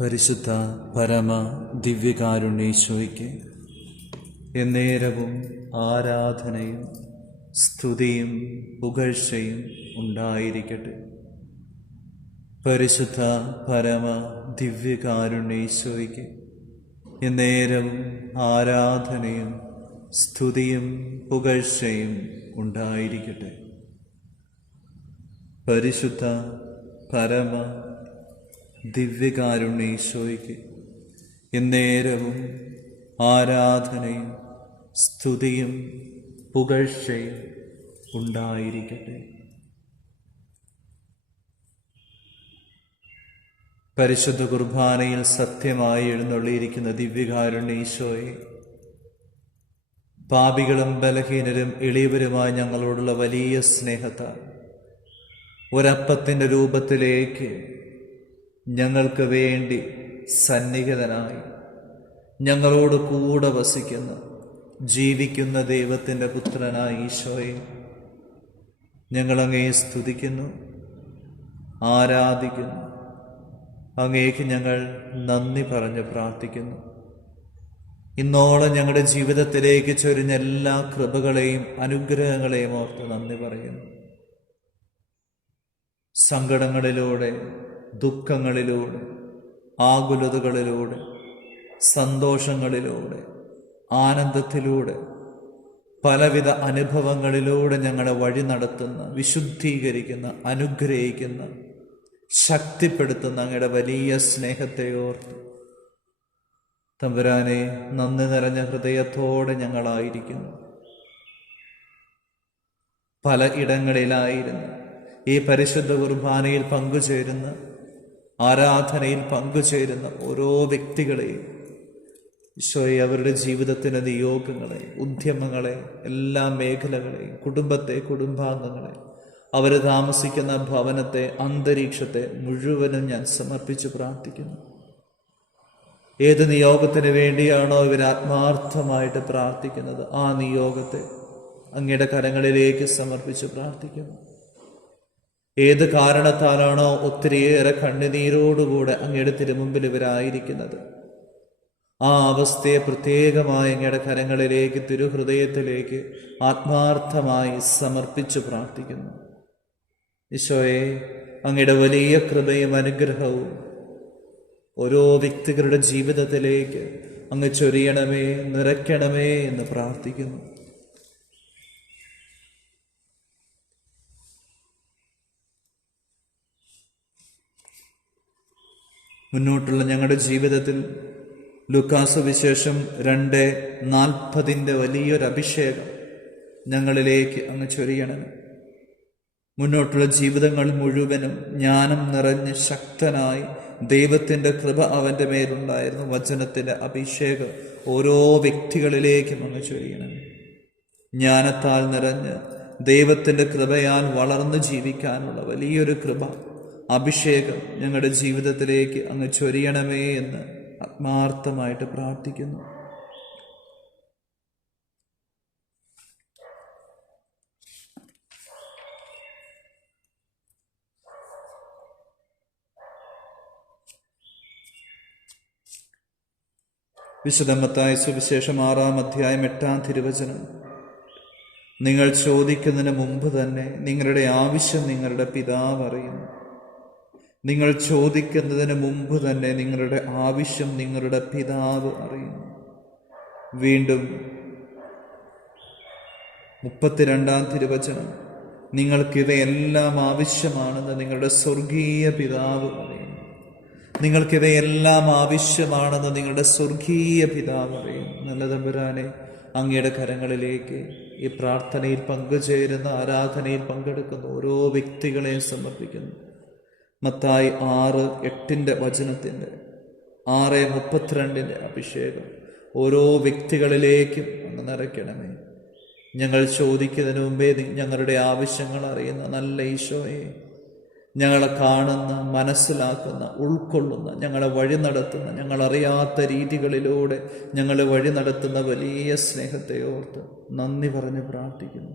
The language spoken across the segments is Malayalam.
പരിശുദ്ധ പരമ ദിവ്യകാരുണ്യേശോയ്ക്ക് എന്നേരവും ആരാധനയും സ്തുതിയും പുകഴ്ചയും ഉണ്ടായിരിക്കട്ടെ. പരിശുദ്ധ പരമ ദിവ്യകാരുണ്യേശോയ്ക്ക് എന്നേരവും ആരാധനയും സ്തുതിയും പുകഴ്ചയും ഉണ്ടായിരിക്കട്ടെ. പരിശുദ്ധ പരമ ദിവ്യകാരുണ്യേശോയ്ക്ക് എന്നേരവും ആരാധനയും സ്തുതിയും പുകഴ്ചയും ഉണ്ടായിരിക്കട്ടെ. പരിശുദ്ധ കുർബാനയിൽ സത്യമായി എഴുന്നള്ളിയിരിക്കുന്ന ദിവ്യകാരുണ്യേശോയെ, പാപികളും ബലഹീനരും എളിയവരുമായ ഞങ്ങളോടുള്ള വലിയ സ്നേഹത്താൽ ഒരപ്പത്തിൻ്റെ രൂപത്തിലേക്ക് ഞങ്ങൾക്ക് വേണ്ടി സന്നിഹിതനായി ഞങ്ങളോട് കൂടെ വസിക്കുന്ന ജീവിക്കുന്ന ദൈവത്തിൻ്റെ പുത്രനായ ഈശോയെ, ഞങ്ങളങ്ങയെ സ്തുതിക്കുന്നു, ആരാധിക്കുന്നു. അങ്ങേക്ക് ഞങ്ങൾ നന്ദി പറഞ്ഞ് പ്രാർത്ഥിക്കുന്നു. ഇന്നോളം ഞങ്ങളുടെ ജീവിതത്തിലേക്ക് ചൊരിഞ്ഞ എല്ലാ കൃപകളെയും അനുഗ്രഹങ്ങളെയും ഓർത്ത് നന്ദി പറയുന്നു. സങ്കടങ്ങളിലൂടെ, ദുഃഖങ്ങളിലൂടെ, ആകുലതകളിലൂടെ, സന്തോഷങ്ങളിലൂടെ, ആനന്ദത്തിലൂടെ, പലവിധ അനുഭവങ്ങളിലൂടെ ഞങ്ങളെ വഴി നടത്തുന്ന, വിശുദ്ധീകരിക്കുന്ന, അനുഗ്രഹിക്കുന്ന, ശക്തിപ്പെടുത്തുന്ന അങ്ങയുടെ വലിയ സ്നേഹത്തെ ഓർത്ത് തമ്പുരാനെ നന്ദി നിറഞ്ഞ ഹൃദയത്തോടെ ഞങ്ങളായിരിക്കുന്നു. പല ഇടങ്ങളിലായിരുന്നു ഈ പരിശുദ്ധ കുർബാനയിൽ പങ്കുചേരുന്ന, ആരാധനയിൽ പങ്കുചേരുന്ന ഓരോ വ്യക്തികളെയും ഈശോയെ, അവരുടെ ജീവിതത്തിൻ്റെ നിയോഗങ്ങളെ, ഉദ്യമങ്ങളെ, എല്ലാ മേഖലകളെയും, കുടുംബത്തെ, കുടുംബാംഗങ്ങളെ, അവർ താമസിക്കുന്ന ഭവനത്തെ, അന്തരീക്ഷത്തെ മുഴുവനും ഞാൻ സമർപ്പിച്ച് പ്രാർത്ഥിക്കുന്നു. ഏത് നിയോഗത്തിന് വേണ്ടിയാണോ ഇവർ ആത്മാർത്ഥമായിട്ട് പ്രാർത്ഥിക്കുന്നത്, ആ നിയോഗത്തെ അങ്ങയുടെ കരങ്ങളിലേക്ക് സമർപ്പിച്ച് പ്രാർത്ഥിക്കുന്നു. ഏത് കാരണത്താലാണോ ഒത്തിരിയേറെ കണ്ണുനീരോടുകൂടെ അങ്ങയുടെ തിരുമുമ്പിൽ ഇവരായിരിക്കുന്നത്, ആ അവസ്ഥയെ പ്രത്യേകമായി അങ്ങയുടെ കരങ്ങളിലേക്ക്, തിരുഹൃദയത്തിലേക്ക് ആത്മാർത്ഥമായി സമർപ്പിച്ച് പ്രാർത്ഥിക്കുന്നു. ഈശോയെ, അങ്ങയുടെ വലിയ കൃപയും അനുഗ്രഹവും ഓരോ വ്യക്തികളുടെ ജീവിതത്തിലേക്ക് അങ്ങ് ചൊരിയണമേ, നിറയ്ക്കണമേ എന്ന് പ്രാർത്ഥിക്കുന്നു. മുന്നോട്ടുള്ള ഞങ്ങളുടെ ജീവിതത്തിൽ ലൂക്കാസ് വിശേഷം 2:40 വലിയൊരു അഭിഷേകം ഞങ്ങളിലേക്ക് അങ്ങ് ചൊരിയണം. മുന്നോട്ടുള്ള ജീവിതങ്ങൾ മുഴുവനും ജ്ഞാനം നിറഞ്ഞ് ശക്തനായി ദൈവത്തിൻ്റെ കൃപ അവൻ്റെ മേലുണ്ടായിരുന്നു. വചനത്തിൻ്റെ അഭിഷേകം ഓരോ വ്യക്തികളിലേക്കും അങ്ങ് ചൊരിയണം. ജ്ഞാനത്താൽ നിറഞ്ഞ് ദൈവത്തിൻ്റെ കൃപയാൽ വളർന്ന് ജീവിക്കാനുള്ള വലിയൊരു കൃപ, അഭിഷേകം ഞങ്ങളുടെ ജീവിതത്തിലേക്ക് അങ്ങ് ചൊരിയണമേ എന്ന് ആത്മാർത്ഥമായിട്ട് പ്രാർത്ഥിക്കുന്നു. വിശുദ്ധ മത്തായി സുവിശേഷം 6:8 നിങ്ങൾ ചോദിക്കുന്നതിന് മുമ്പ് തന്നെ നിങ്ങളുടെ ആവശ്യം നിങ്ങളുടെ പിതാവ് അറിയുന്നു. നിങ്ങൾ ചോദിക്കുന്നതിന് മുമ്പ് തന്നെ നിങ്ങളുടെ ആവശ്യം നിങ്ങളുടെ പിതാവ് അറിയുന്നു. വീണ്ടും 32 നിങ്ങൾക്കിവയെല്ലാം ആവശ്യമാണെന്ന് നിങ്ങളുടെ സ്വർഗീയ പിതാവ് അറിയുന്നു. നിങ്ങൾക്കിവയെല്ലാം ആവശ്യമാണെന്ന് നിങ്ങളുടെ സ്വർഗീയ പിതാവ് അറിയുന്നു. നല്ല തമ്പുരാനെ, അങ്ങയുടെ കരങ്ങളിലേക്ക് ഈ പ്രാർത്ഥനയിൽ പങ്കുചേരുന്ന, ആരാധനയിൽ പങ്കെടുക്കുന്ന ഓരോ വ്യക്തികളെയും സമർപ്പിക്കുന്നു. മത്തായി 6:8 6:32 അഭിഷേകം ഓരോ വ്യക്തികളിലേക്കും അങ്ങ് നിറയ്ക്കണമേ. ഞങ്ങൾ ചോദിക്കുന്നതിന് മുമ്പേ ഞങ്ങളുടെ ആവശ്യങ്ങൾ അറിയുന്ന നല്ല ഈശോയെ, ഞങ്ങളെ കാണുന്ന, മനസ്സിലാക്കുന്ന, ഉൾക്കൊള്ളുന്ന, ഞങ്ങളെ വഴി നടത്തുന്ന, ഞങ്ങളറിയാത്ത രീതികളിലൂടെ ഞങ്ങളെ വഴി നടത്തുന്ന വലിയ സ്നേഹത്തെ ഓർത്ത് നന്ദി പറഞ്ഞ് പ്രാർത്ഥിക്കുന്നു.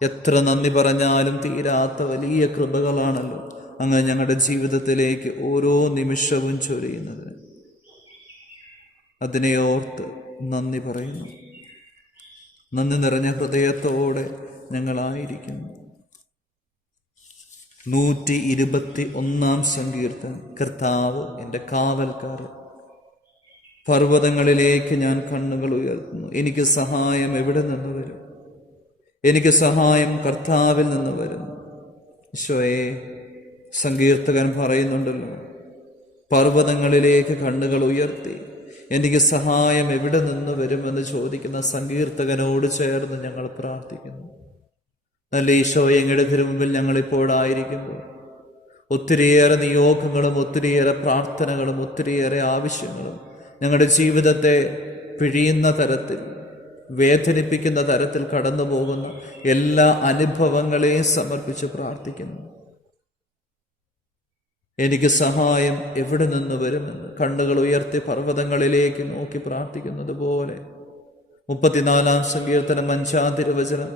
എത്ര നന്ദി പറഞ്ഞാലും തീരാത്ത വലിയ കൃപകളാണല്ലോ അങ്ങ് ഞങ്ങളുടെ ജീവിതത്തിലേക്ക് ഓരോ നിമിഷവും ചൊരിയുന്നത് അതിനെ ഓർത്ത് നന്ദി പറയുന്നു. നന്ദി നിറഞ്ഞ ഹൃദയത്തോടെ ഞങ്ങളായിരിക്കുന്നു. 121 സങ്കീർത്തനം. കർത്താവ് എൻ്റെ കാവൽക്കാരൻ, പർവ്വതങ്ങളിലേക്ക് ഞാൻ കണ്ണുകൾ ഉയർത്തുന്നു. എനിക്ക് സഹായം എവിടെ നിന്ന് വരും? എനിക്ക് സഹായം കർത്താവിൽ നിന്ന് വരും. ഈശോയെ, സങ്കീർത്തകൻ പറയുന്നുണ്ടല്ലോ, പർവ്വതങ്ങളിലേക്ക് കണ്ണുകൾ ഉയർത്തി എനിക്ക് സഹായം എവിടെ നിന്ന് വരുമെന്ന് ചോദിക്കുന്ന സങ്കീർത്തകനോട് ചേർന്ന് ഞങ്ങൾ പ്രാർത്ഥിക്കുന്നു. നല്ല ഈശോയെ, അങ്ങയുടെ തിരുമുമ്പിൽ ഞങ്ങളിപ്പോഴായിരിക്കുമ്പോൾ ഒത്തിരിയേറെ നിയോഗങ്ങളും ഒത്തിരിയേറെ പ്രാർത്ഥനകളും ഒത്തിരിയേറെ ആവശ്യങ്ങളും ഞങ്ങളുടെ ജീവിതത്തെ പിഴിയുന്ന തരത്തിൽ, വേദനിപ്പിക്കുന്ന തരത്തിൽ കടന്നു പോകുന്ന എല്ലാ അനുഭവങ്ങളെയും സമർപ്പിച്ച് പ്രാർത്ഥിക്കുന്നു. എനിക്ക് സഹായം എവിടെ നിന്ന് വരുമെന്ന് കണ്ണുകൾ ഉയർത്തി പർവ്വതങ്ങളിലേക്ക് നോക്കി പ്രാർത്ഥിക്കുന്നത് പോലെ 34 സങ്കീർത്തനം 5 തിരുവചനം,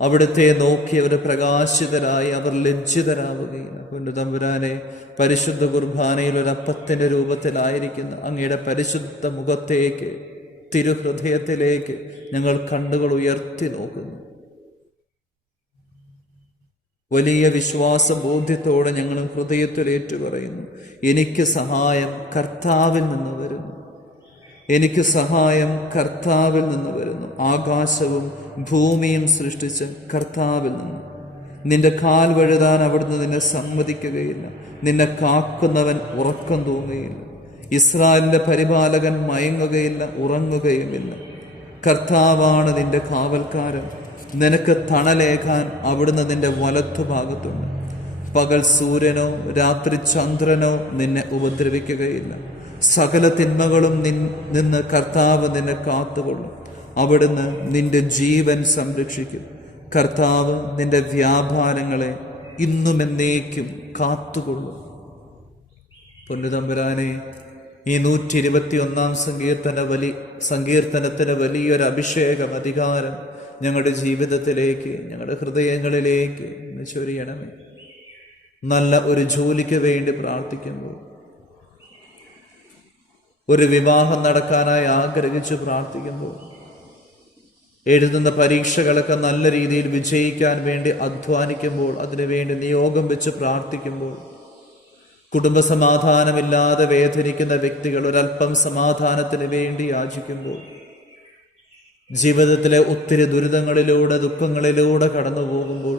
അവിടുത്തെ നോക്കിയവർ പ്രകാശിതരായി അവർ ലജ്ജിതരാവുകയില്ല. പൊന്നുതമ്പുരാനെ, പരിശുദ്ധ കുർബാനയിൽ ഒരപ്പത്തിന്റെ രൂപത്തിലായിരിക്കുന്ന അങ്ങയുടെ പരിശുദ്ധ മുഖത്തേക്ക്, തിരുഹൃദയത്തിലേക്ക് ഞങ്ങൾ കണ്ണുകൾ ഉയർത്തി നോക്കുന്നു. വലിയ വിശ്വാസ ബോധ്യത്തോടെ ഞങ്ങൾ ഹൃദയത്തിൽ ഏറ്റുപറയുന്നു, എനിക്ക് സഹായം കർത്താവിൽ നിന്ന് വരുന്നു. എനിക്ക് സഹായം കർത്താവിൽ നിന്ന് വരുന്നു. ആകാശവും ഭൂമിയും സൃഷ്ടിച്ച കർത്താവിൽ നിന്ന്. നിന്റെ കാൽ വഴുതാൻ അവിടുന്ന് നിന്നെ സമ്മതിക്കുകയില്ല. നിന്നെ കാക്കുന്നവൻ ഉറക്കം തൂങ്ങുകയില്ല. ഇസ്രായേലിന്റെ പരിപാലകൻ മയങ്ങുകയില്ല, ഉറങ്ങുകയുമില്ല. കർത്താവാണ് നിന്റെ കാവൽക്കാരൻ. നിനക്ക് തണലേകാൻ അവിടുന്ന് നിന്റെ വലത്തുഭാഗത്തുണ്ട്. പകൽ സൂര്യനോ രാത്രി ചന്ദ്രനോ നിന്നെ ഉപദ്രവിക്കുകയില്ല. സകല തിന്മകളും നിന്ന് കർത്താവ് നിന്നെ കാത്തുകൊള്ളും. അവിടുന്ന് നിന്റെ ജീവൻ സംരക്ഷിക്കും. കർത്താവ് നിന്റെ വ്യാപാരങ്ങളെ ഇന്നുമെന്നേക്കും കാത്തുകൊള്ളും. പൊന്നുതമ്പുരാനെ, ഈ 121 സങ്കീർത്തനത്തിന് വലിയൊരു അഭിഷേകം, അധികാരം ഞങ്ങളുടെ ജീവിതത്തിലേക്ക്, ഞങ്ങളുടെ ഹൃദയങ്ങളിലേക്ക് ചൊരിയണമേ. നല്ല ഒരു ജോലിക്ക് വേണ്ടി പ്രാർത്ഥിക്കുമ്പോൾ, ഒരു വിവാഹം നടക്കാനായി ആഗ്രഹിച്ച് പ്രാർത്ഥിക്കുമ്പോൾ, എഴുതുന്ന പരീക്ഷകളൊക്കെ നല്ല രീതിയിൽ വിജയിക്കാൻ വേണ്ടി അധ്വാനിക്കുമ്പോൾ, അതിനുവേണ്ടി നിയോഗം വെച്ച് പ്രാർത്ഥിക്കുമ്പോൾ, കുടുംബസമാധാനമില്ലാതെ വേദനിക്കുന്ന വ്യക്തികൾ ഒരല്പം സമാധാനത്തിന് വേണ്ടി യാചിക്കുമ്പോൾ, ജീവിതത്തിലെ ഒത്തിരി ദുരിതങ്ങളിലൂടെ ദുഃഖങ്ങളിലൂടെ കടന്നു പോകുമ്പോൾ,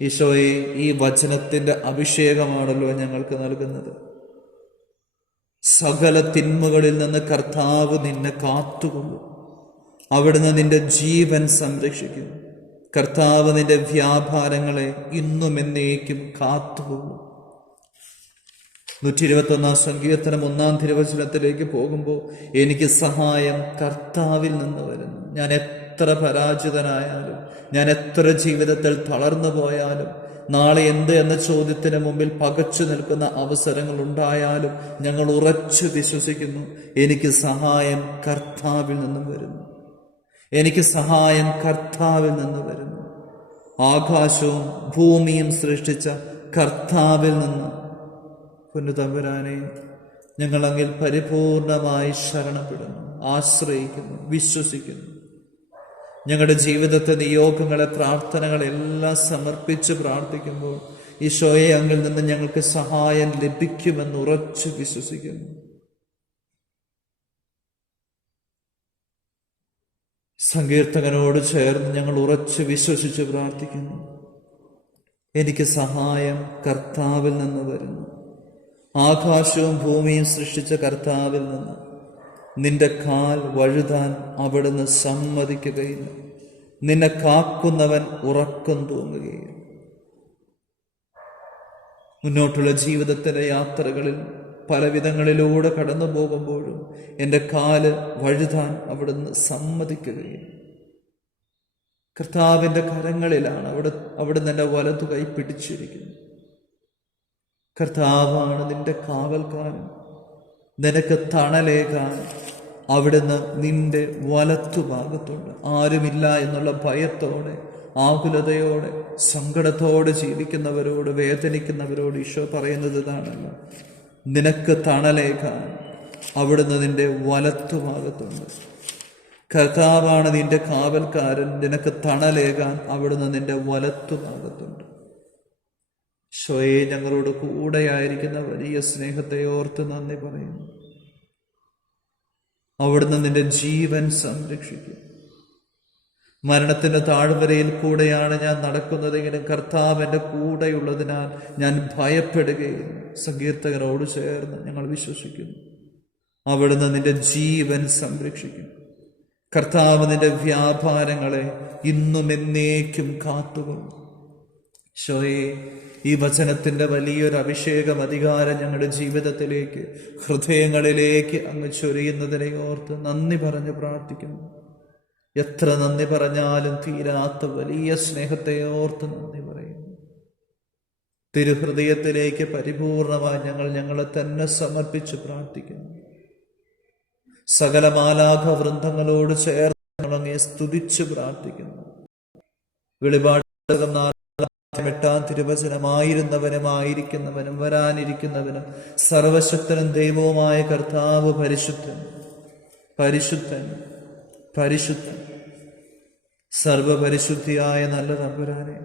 ഈശോയെ, ഈ വചനത്തിന്റെ അഭിഷേകമാണല്ലോ ഞങ്ങൾക്ക് നൽകുന്നത്. സകല തിന്മകളിൽ നിന്ന് കർത്താവ് നിന്നെ കാത്തുകൊള്ളും. അവിടുന്ന് നിന്റെ ജീവൻ സംരക്ഷിക്കും. കർത്താവ് നിന്റെ വ്യാപാരങ്ങളെ ഇന്നും എന്നേക്കും കാത്തുകൊള്ളും. 121 സങ്കീർത്തനം 1 തിരുവചനത്തിലേക്ക് പോകുമ്പോൾ, എനിക്ക് സഹായം കർത്താവിൽ നിന്ന് വരുന്നു. ഞാൻ എത്ര പരാജിതനായാലും, ഞാൻ എത്ര ജീവിതത്തിൽ തളർന്നു പോയാലും, നാളെ എന്ത് എന്ന ചോദ്യത്തിന് മുമ്പിൽ പകച്ചു നിൽക്കുന്ന അവസരങ്ങൾ ഉണ്ടായാലും, ഞങ്ങൾ ഉറച്ചു വിശ്വസിക്കുന്നു, എനിക്ക് സഹായം കർത്താവിൽ നിന്നും വരുന്നു. എനിക്ക് സഹായം കർത്താവിൽ നിന്ന് വരുന്നു. ആകാശവും ഭൂമിയും സൃഷ്ടിച്ച കർത്താവിൽ നിന്ന്. പൊന്നുതമ്പുരാനെ, ഞങ്ങൾ അങ്ങിൽ പരിപൂർണമായി ശരണപ്പെടുന്നു, ആശ്രയിക്കുന്നു, വിശ്വസിക്കുന്നു. ഞങ്ങളുടെ ജീവിതത്തെ, നിയോഗങ്ങളെ, പ്രാർത്ഥനകളെല്ലാം സമർപ്പിച്ച് പ്രാർത്ഥിക്കുമ്പോൾ, ഈശോയെ, അങ്ങിൽ നിന്ന് ഞങ്ങൾക്ക് സഹായം ലഭിക്കുമെന്ന് ഉറച്ചു വിശ്വസിക്കുന്നു. സങ്കീർത്തകനോട് ചേർന്ന് ഞങ്ങൾ ഉറച്ചു വിശ്വസിച്ച് പ്രാർത്ഥിക്കുന്നു, എനിക്ക് സഹായം കർത്താവിൽ നിന്ന് വരുന്നു. ആകാശവും ഭൂമിയും സൃഷ്ടിച്ച കർത്താവിൽ നിന്ന്. നിന്റെ കാൽ വഴുതാൻ അവിടുന്ന് സമ്മതിക്കുകയില്ല. നിന്നെ കാക്കുന്നവൻ ഉറക്കം തൂങ്ങുകയില്ല. മുന്നോട്ടുള്ള ജീവിതത്തിലെ യാത്രകളിൽ പലവിധങ്ങളിലൂടെ കടന്നു പോകുമ്പോഴും എൻ്റെ കാല് വഴുതാൻ അവിടുന്ന് സമ്മതിക്കുകയില്ല. കർത്താവിൻ്റെ കരങ്ങളിലാണ് അവിടുന്ന് എൻ്റെ വലതു കൈ പിടിച്ചിരിക്കുന്നത്. കർത്താവാണ് നിന്റെ കാവൽക്കാരൻ. നിനക്ക് തണലേകാൻ അവിടുന്ന് നിന്റെ വലത്തുഭാഗത്തുണ്ട്. ആരുമില്ല എന്നുള്ള ഭയത്തോടെ ആകുലതയോടെ സങ്കടത്തോടെ ജീവിക്കുന്നവരോട്, വേദനിക്കുന്നവരോട് ഈശോ പറയുന്നത് ഇതാണല്ലോ, നിനക്ക് തണലേകാൻ അവിടുന്ന് നിന്റെ വലത്തുഭാഗത്തുണ്ട്. കർത്താവാണ് നിന്റെ കാവൽക്കാരൻ, നിനക്ക് തണലേകാൻ അവിടുന്ന് നിന്റെ വലത്തുഭാഗത്തുണ്ട്. ഈശോയെ, ഞങ്ങളോട് കൂടെയായിരിക്കുന്ന വലിയ സ്നേഹത്തെ ഓർത്ത് നന്ദി പറയുന്നു. അവിടുന്ന് നിന്റെ ജീവൻ സംരക്ഷിക്കും. മരണത്തിന്റെ താഴ്വരയിൽ കൂടെയാണ് ഞാൻ നടക്കുന്നതെങ്കിലും കർത്താവ് എൻ്റെ കൂടെയുള്ളതിനാൽ ഞാൻ ഭയപ്പെടുകയില്ല. സങ്കീർത്തകരോട് ചേർന്ന് ഞങ്ങൾ വിശ്വസിക്കുന്നു, അവിടുന്ന് നിന്റെ ജീവൻ സംരക്ഷിക്കും. കർത്താവ് നിന്റെ വ്യാപാരങ്ങളെ ഇന്നും എന്നേക്കും കാത്തുകൊള്ളും. ഈശോയെ, ഈ വചനത്തിന്റെ വലിയൊരു അഭിഷേകം, അധികാരം ഞങ്ങളുടെ ജീവിതത്തിലേക്ക്, ഹൃദയങ്ങളിലേക്ക് അങ്ങ് ചൊരിയുന്നതിനെ ഓർത്ത് നന്ദി പറഞ്ഞ് പ്രാർത്ഥിക്കുന്നു. എത്ര നന്ദി പറഞ്ഞാലും തീരാത്ത വലിയ സ്നേഹത്തെ ഓർത്ത് നന്ദി പറയുന്നു. തിരുഹൃദയത്തിലേക്ക് പരിപൂർണമായി ഞങ്ങളെ തന്നെ സമർപ്പിച്ച് പ്രാർത്ഥിക്കുന്നു. സകല മാലാഖ വൃന്ദങ്ങളോട് ചേർന്ന് അങ്ങയെ സ്തുതിച്ച് പ്രാർത്ഥിക്കുന്നു. വെളിപാട് 8-ാം തിരുവചനമായിരുന്നവനും ആയിരിക്കുന്നവനും വരാനിരിക്കുന്നവനും സർവശക്തനും ദൈവവുമായ കർത്താവ് പരിശുദ്ധൻ, പരിശുദ്ധൻ, പരിശുദ്ധൻ. സർവപരിശുദ്ധിയായ നല്ല തമ്പുരാനെ,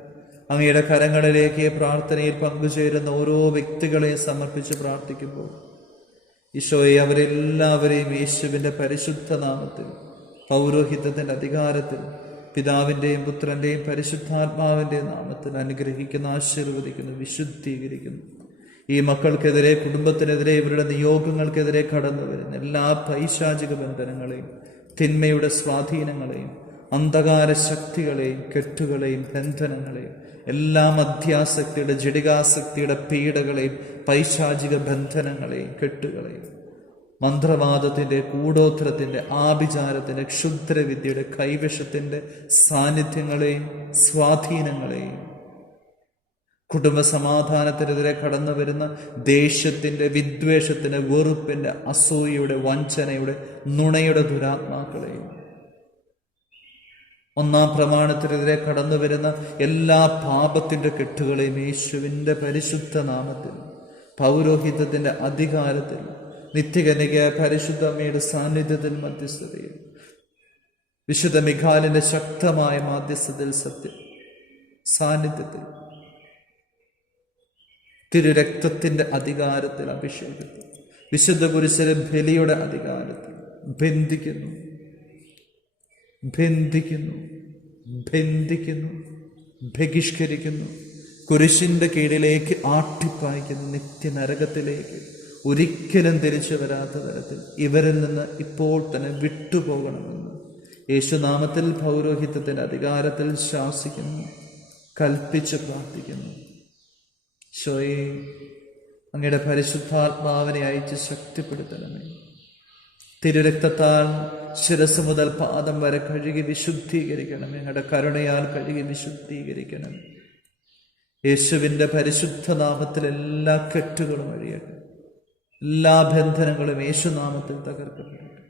അങ്ങയുടെ കരങ്ങളിലേക്ക് പ്രാർത്ഥനയിൽ പങ്കുചേരുന്ന ഓരോ വ്യക്തികളെയും സമർപ്പിച്ച് പ്രാർത്ഥിക്കുമ്പോൾ ഈശോയെ, അവരെല്ലാവരെയും യേശുവിൻ്റെ പരിശുദ്ധ നാമത്തിൽ, പൗരോഹിത്യത്തിൻ്റെ അധികാരത്തിൽ, പിതാവിൻ്റെയും പുത്രൻ്റെയും പരിശുദ്ധാത്മാവിൻ്റെയും നാമത്തിൽ അനുഗ്രഹിക്കുന്ന, ആശീർവദിക്കുന്നു, വിശുദ്ധീകരിക്കുന്നു. ഈ മക്കൾക്കെതിരെ, കുടുംബത്തിനെതിരെ, ഇവരുടെ നിയോഗങ്ങൾക്കെതിരെ കടന്നു വരുന്ന എല്ലാ പൈശാചിക ബന്ധനങ്ങളെയും, തിന്മയുടെ സ്വാധീനങ്ങളെയും, അന്ധകാര ശക്തികളെയും, കെട്ടുകളെയും, ബന്ധനങ്ങളെയും, എല്ലാ മധ്യാസക്തിയുടെ, ജഡികാസക്തിയുടെ പീഡകളെയും, പൈശാചിക ബന്ധനങ്ങളെയും, കെട്ടുകളെയും, മന്ത്രവാദത്തിൻ്റെ, കൂടോത്രത്തിൻ്റെ, ആഭിചാരത്തിൻ്റെ, ക്ഷുദ്രവിദ്യയുടെ, കൈവശത്തിൻ്റെ സാന്നിധ്യങ്ങളെയും സ്വാധീനങ്ങളെയും, കുടുംബ സമാധാനത്തിനെതിരെ കടന്നു വരുന്ന ദേഷ്യത്തിൻ്റെ, വിദ്വേഷത്തിൻ്റെ, വെറുപ്പിൻ്റെ, അസൂയയുടെ, വഞ്ചനയുടെ, നുണയുടെ ദുരാത്മാക്കളെയും, ഒന്നാം പ്രമാണത്തിനെതിരെ കടന്നു വരുന്ന എല്ലാ പാപത്തിൻ്റെ കെട്ടുകളെയും യേശുവിൻ്റെ പരിശുദ്ധ നാമത്തിൽ, പൗരോഹിത്യത്തിൻ്റെ അധികാരത്തിൽ, നിത്യകന്യകയായ പരിശുദ്ധ അമ്മയുടെ സാന്നിധ്യത്തിൽ, മധ്യസ്ഥതയിൽ, വിശുദ്ധ മിഖാലിന്റെ ശക്തമായ മാധ്യസ്ഥതയിൽ, സത്യം സാന്നിധ്യത്തിൽ, തിരുരക്തത്തിന്റെ അധികാരത്തിൽ, അഭിഷേകത്തിൽ, വിശുദ്ധ കുരിശിലെ ബലിയുടെ അധികാരത്തിൽ ബന്ധിക്കുന്നു, ബന്ധിക്കുന്നു, ബന്ധിക്കുന്നു, ബഹിഷ്കരിക്കുന്നു. കുരിശിന്റെ കീഴിലേക്ക് ആട്ടിപ്പായിക്കുന്നു, നിത്യനരകത്തിലേക്ക് ഒരിക്കലും തിരിച്ചു വരാത്ത തരത്തിൽ ഇവരിൽ നിന്ന് ഇപ്പോൾ തന്നെ വിട്ടുപോകണമെന്ന് യേശുനാമത്തിൽ, പൗരോഹിത്യത്തിന്റെ അധികാരത്തിൽ ശാസിക്കുന്നു, കൽപ്പിച്ച് പ്രാർത്ഥിക്കുന്നു. ഈശോയെ, അങ്ങയുടെ പരിശുദ്ധാത്മാവിനെ അയച്ച് ശക്തിപ്പെടുത്തണമേ. തിരുരക്തത്താൽ ശിരസ് മുതൽ പാദം വരെ കഴുകി വിശുദ്ധീകരിക്കണമേ. അങ്ങയുടെ കരുണയാൽ കഴുകി വിശുദ്ധീകരിക്കണമേ. യേശുവിൻ്റെ പരിശുദ്ധ നാമത്തിൽ എല്ലാ കെട്ടുകളും അഴിയട്ടെ, എല്ലാ ബന്ധനങ്ങളും യേശുനാമത്തിൽ തകർക്കപ്പെടട്ടെ,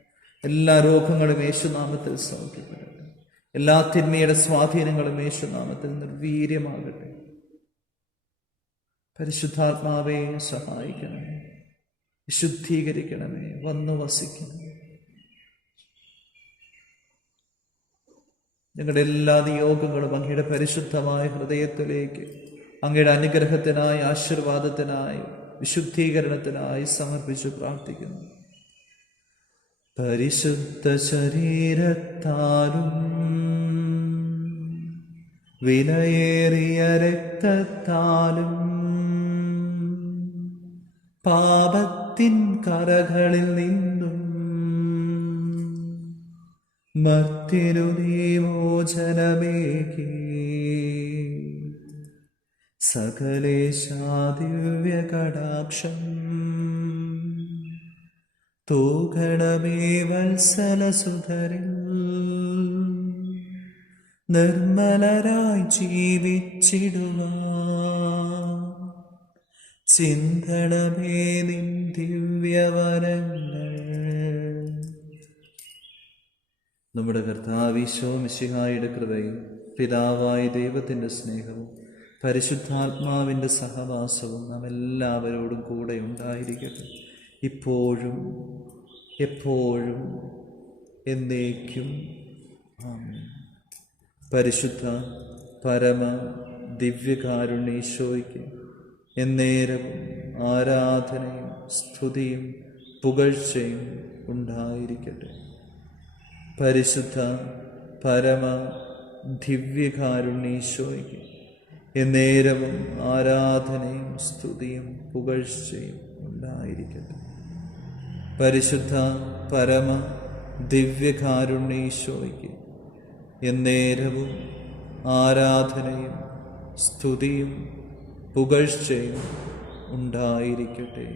എല്ലാ രോഗങ്ങളും യേശുനാമത്തിൽ സൗഖ്യപ്പെടട്ടെ, എല്ലാ തിന്മയുടെ സ്വാധീനങ്ങളും യേശുനാമത്തിൽ നിർവീര്യമാകട്ടെ. പരിശുദ്ധാത്മാവെ സഹായിക്കണമേ, വിശുദ്ധീകരിക്കണമേ, വന്നു വസിക്കണമേ. ഞങ്ങളുടെ എല്ലാ നിയോഗങ്ങളും അങ്ങയുടെ പരിശുദ്ധമായ ഹൃദയത്തിലേക്ക്, അങ്ങയുടെ അനുഗ്രഹത്തിനായി, ആശീർവാദത്തിനായി, വിശുദ്ധീകരണത്തിനായി സമർപ്പിച്ച് പ്രാർത്ഥിക്കുന്നു. പരിശുദ്ധ ശരീരത്താലും വിലയേറിയ രക്തത്താലും പാപത്തിൻ കറകളിൽ നിന്നും മർത്യനു നീ മോചനമേകി, സകലേശാ ദിവ്യ കടാക്ഷം തൂകണമേ വത്സലസുധരിൽ. നിർമ്മലരായി ജീവിച്ചിടുവാൻ ചിന്തണമേ നിൻ ദിവ്യവരങ്ങൾ. നമ്മുടെ കർത്താവ് ഈശോ മിശിഹായുടെ കൃപയും പിതാവായ ദൈവത്തിൻ്റെ സ്നേഹവും പരിശുദ്ധാത്മാവിൻ്റെ സഹവാസവും നാം എല്ലാവരോടും കൂടെ ഉണ്ടായിരിക്കട്ടെ, ഇപ്പോഴും എപ്പോഴും എന്നേക്കും. ആമേൻ. പരിശുദ്ധ പരമ ദിവ്യകാരുണ്യേശോയ്ക്ക് എന്നേരവും ആരാധനയും സ്തുതിയും പുകഴ്ചയും ഉണ്ടായിരിക്കട്ടെ. പരിശുദ്ധ പരമ ദിവ്യകാരുണ്യേശോയ്ക്ക് എന്നേരവും ആരാധനയും സ്തുതിയും പുകഴ്ചയും ഉണ്ടായിരിക്കട്ടെ. പരിശുദ്ധ പരമ ദിവ്യകാരുണ്യേശോയ്ക്ക് എന്നേരവും ആരാധനയും സ്തുതിയും പുകഴ്ചയും ഉണ്ടായിരിക്കട്ടെ.